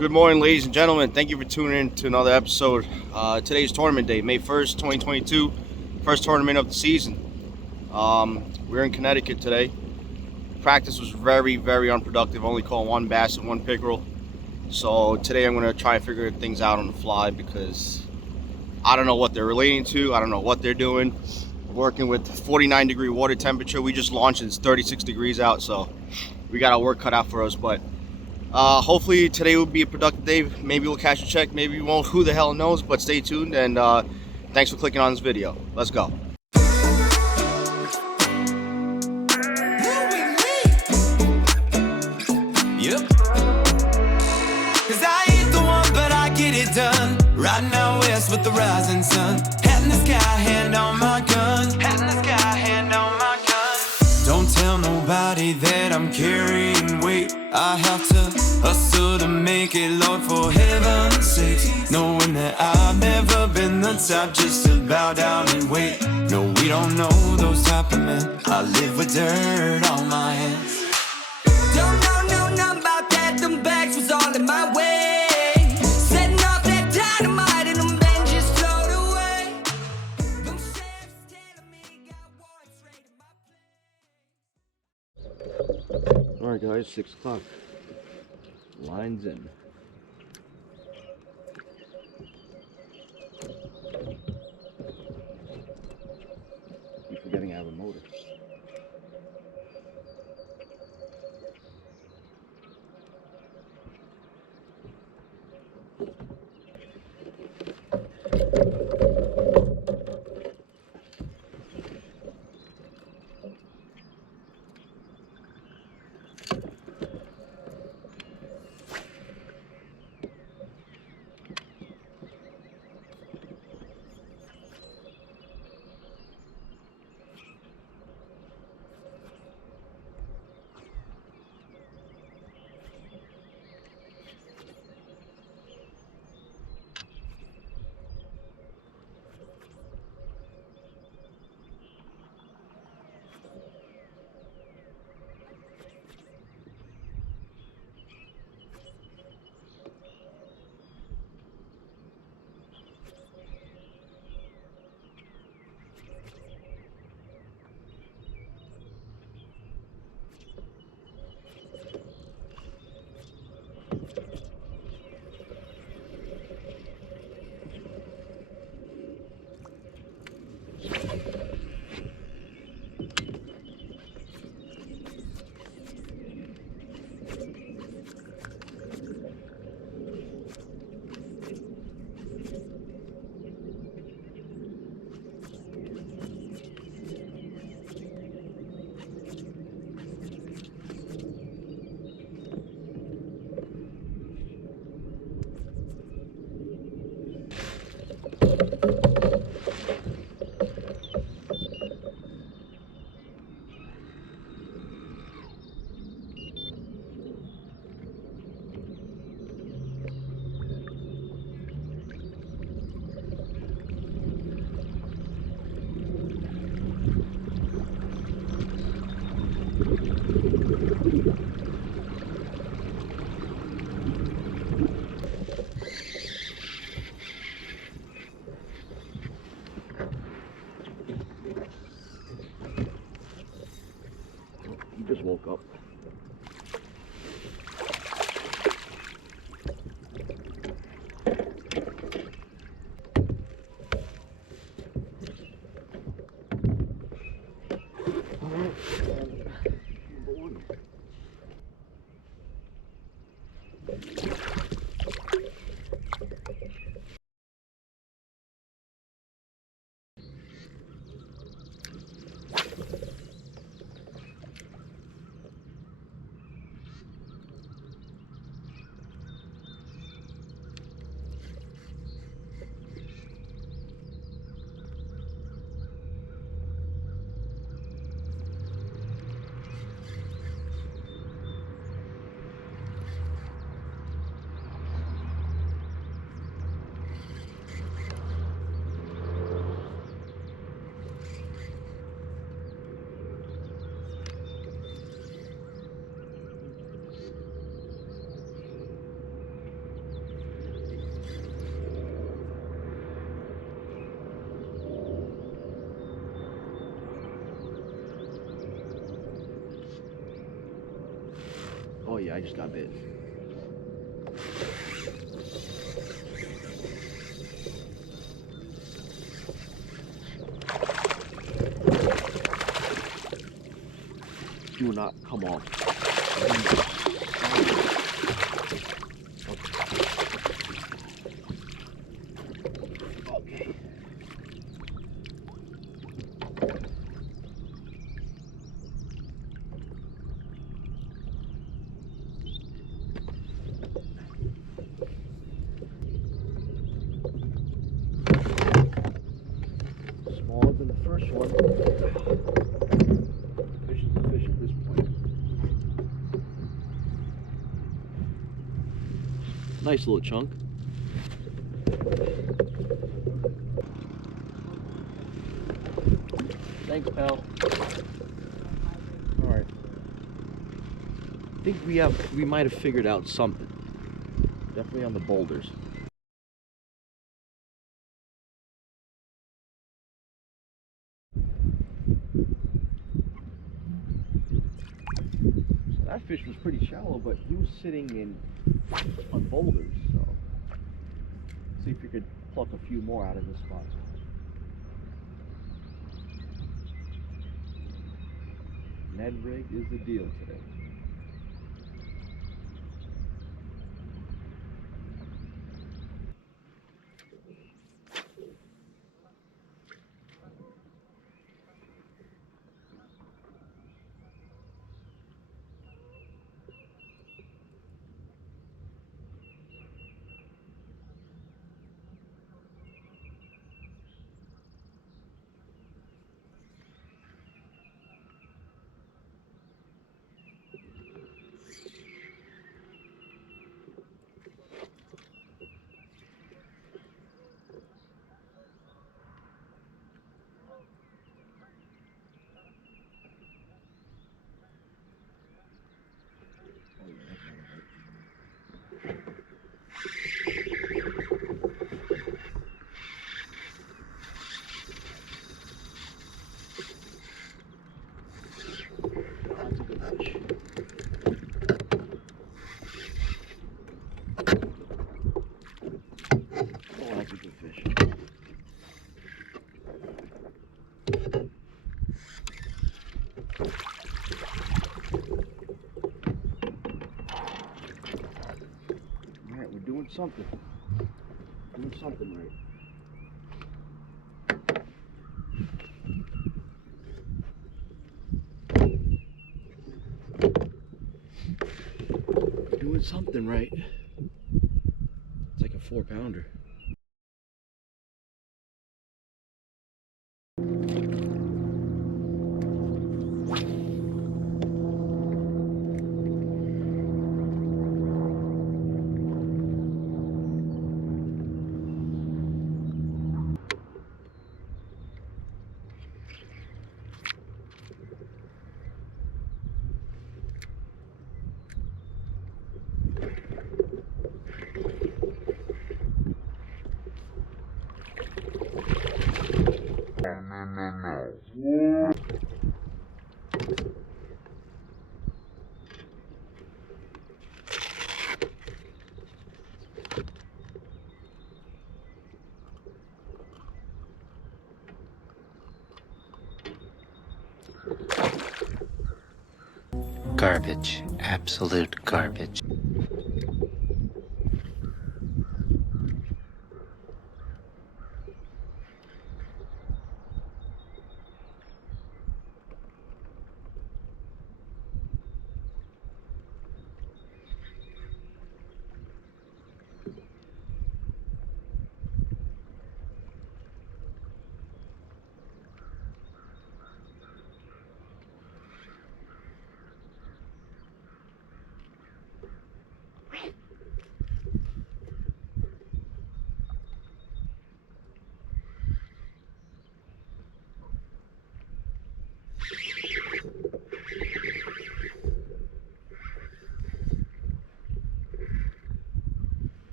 Good morning, ladies and gentlemen. Thank you for tuning in to another episode. Today's tournament day, May 1st, 2022. First tournament of the season. We're in Connecticut today. Practice was very unproductive. Only caught one bass and one pickerel. So today I'm going to try and figure things out on the fly because I don't know what they're relating to. I don't know what they're doing. We're working with 49-degree water temperature. We just launched and it's 36 degrees out, so we got our work cut out for us. But hopefully today will be a productive day. Maybe we'll cash a check, maybe we won't. Who the hell knows? But stay tuned, and thanks for clicking on this video. Let's go. Yep. Cause I ain't the one, but I get it done. Riding out west with the rising sun. Hat in the sky, hand on my gun. Hat in the sky, hand on my gun. Don't tell nobody that I'm carrying weight. I have to hustle to make it, Lord, for heaven's sake. Knowing that I've never been the type just to bow down and wait. No, we don't know those type of men. I live with dirt on my hands. Don't know nothing about that. Them bags was all in my way. Setting off that dynamite and them benches float away. Them sheriffs telling me got warrants raiding my place. Alright guys, 6 o'clock. Lines in. Keep forgetting I have a motor. yeah, I just got bit. Do not come off. Okay. Smaller than the first one. Fish is a fish at this point. Nice little chunk. Thanks, pal. Alright. I think we might have figured out something. Definitely on the boulders. So that fish was pretty shallow, but he was sitting on boulders, so see if you could pluck a few more out of this spot. Ned rig is the deal today. Doing something. Doing something right. Doing something right. It's like a 4-pounder. Garbage. Absolute garbage.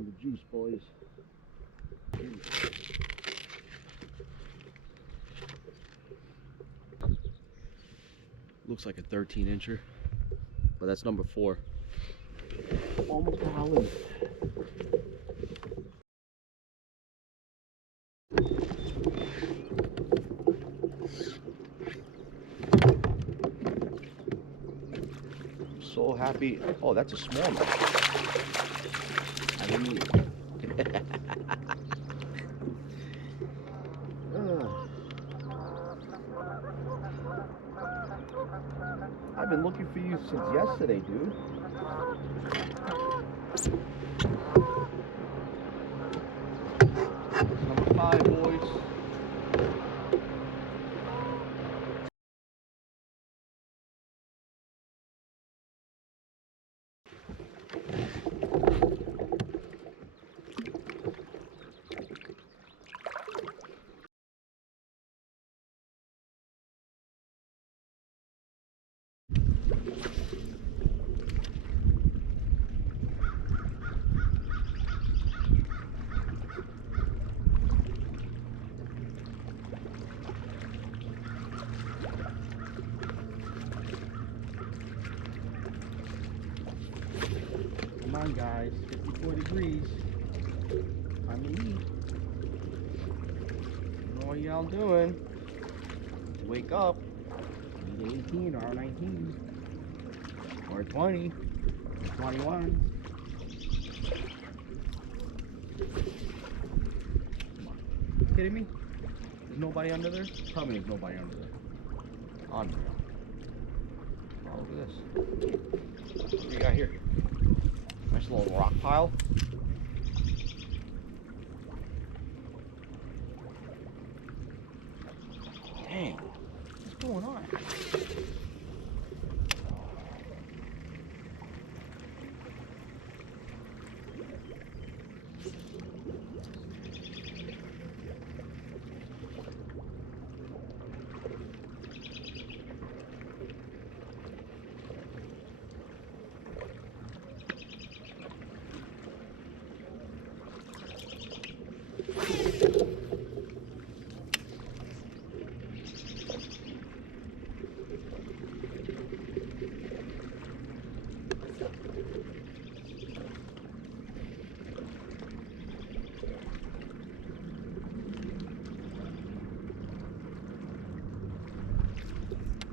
Found the juice, boys. Looks like a 13-incher, but that's number 4. Almost a howling. So happy. Oh, that's a small one. I didn't need it. I've been looking for you since yesterday, dude. Number 5, boys. Come on, guys. 54 degrees. Time to eat. You know what y'all doing? Wake up. Need 18 or 19 or 20 or 21. Come on. You kidding me? There's nobody under there? Tell me there's nobody under there. Unreal. Oh, look at this. What do you got here? Nice little rock pile. Dang, what's going on?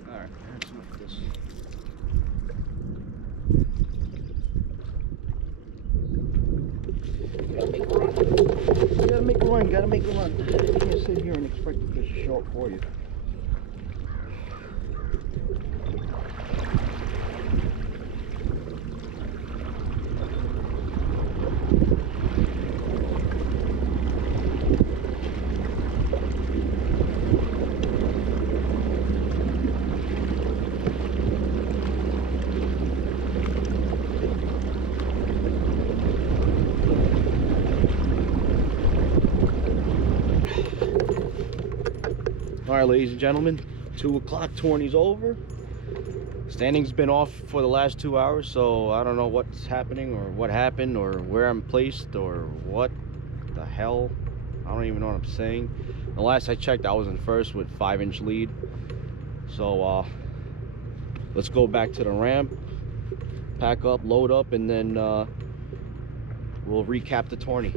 Alright, that's enough of this. Gotta make a run. Gotta make a run. You can't sit here and expect the fish to show up for you. Alright, ladies and gentlemen, 2 o'clock tourney's over. Standing's been off for the last 2 hours, so I don't know what's happening or what happened or where I'm placed or what the hell. I don't even know what I'm saying. The last I checked, I was in first with 5-inch lead. So let's go back to the ramp, pack up, load up, and then we'll recap the tourney.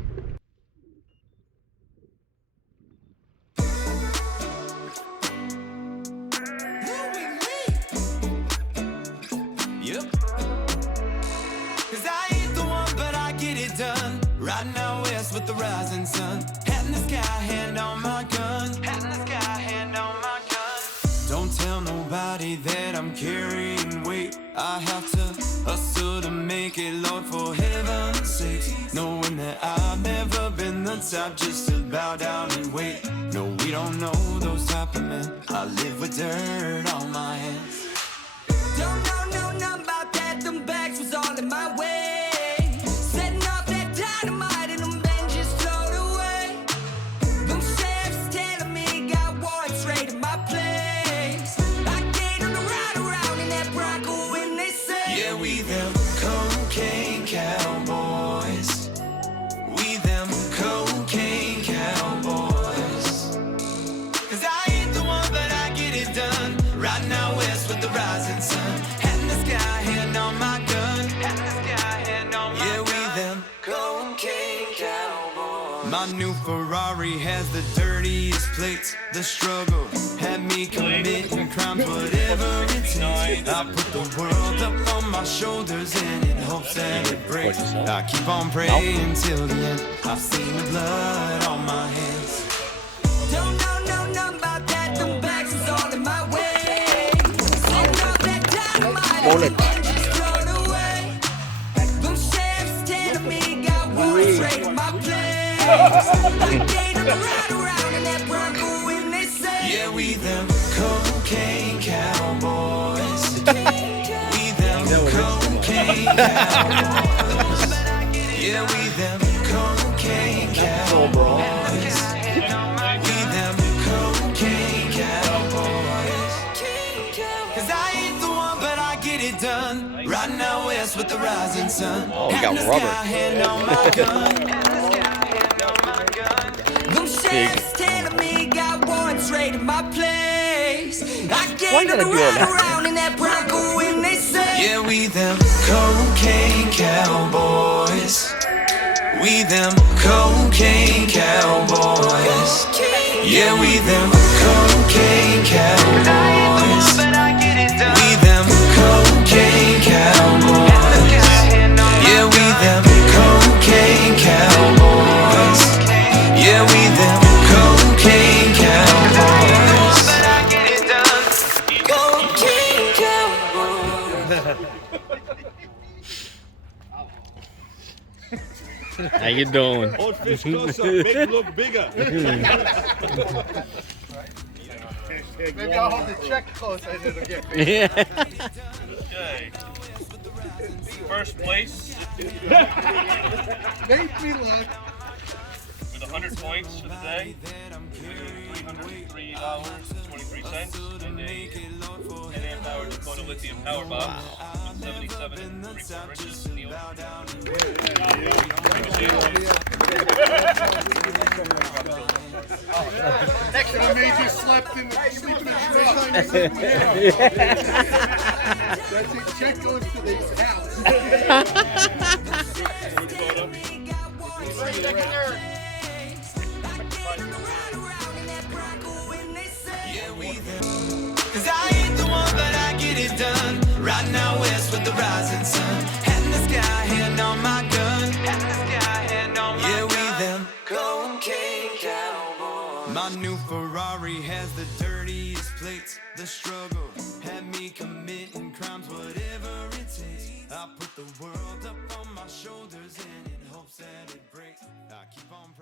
Riding out west with the rising sun. Hat in the sky, hand on my gun. Hat in the sky, hand on my gun. Don't tell nobody that I'm carrying weight. I have to hustle to make it, Lord, for heaven's sake. Knowing that I've never been the type just to bow down and wait. No, we don't know those type of men. I live with dirt on my hands. Don't know nothing about that. Them bags was all in my way. rising sun. Hat in the sky, hand on my gun. Hat in the sky, hand on my gun. Yeah, we them cocaine cowboys. My new Ferrari has the dirtiest plates. The struggle had me committing crimes, whatever it takes. I put the world up on my shoulders and in hopes that it breaks. I keep on praying till the end. I've seen the blood on my hands. Don't know nothing about that. Them bags is all in my way. Sitting up that dynamite and just throw it away. Them sheriffs telling me got one straight in my place. I gave them a ride around in that Bronco and they say, yeah, we them cocaine cowboys. We them cocaine cowboys. Yeah, we them cocaine cowboys. We them cocaine cowboys. 'Cause I ain't the one, but I get it done. Riding out west with the rising sun. Oh, you got rubber. Hand on my gun. Them sheriffs telling me got one straight in my place. I gave them a ride around in that Bronco and they say, yeah, we them cocaine cowboys. We them cocaine cowboys. Yeah, we them cocaine cowboys. We them cocaine cowboys. Yeah, we them cocaine cowboys. Yeah, we them cocaine cowboys. Cocaine cowboys. How you doing? Hold fish closer, make it look bigger. Maybe I'll hold the check close and it'll get big. Yeah. Okay. First place Make me look. with 100 points for the day. $303.23 and a 10 amp hour Dakota lithium power box with 77 3/4 inches steel. Next time I made you sleep in the truck. That's it. Check goes to the house. Cause I ain't the one, but I get it done. Riding out west with the rising sun. Hat in the sky, hand on my gun. Hat in the sky, hand on my gun. Yeah, we them cocaine cowboys. My new Ferrari has the dirtiest plates. The struggle had me committing crimes, whatever it takes. I put the world up on my shoulders and in hopes that it breaks. I keep on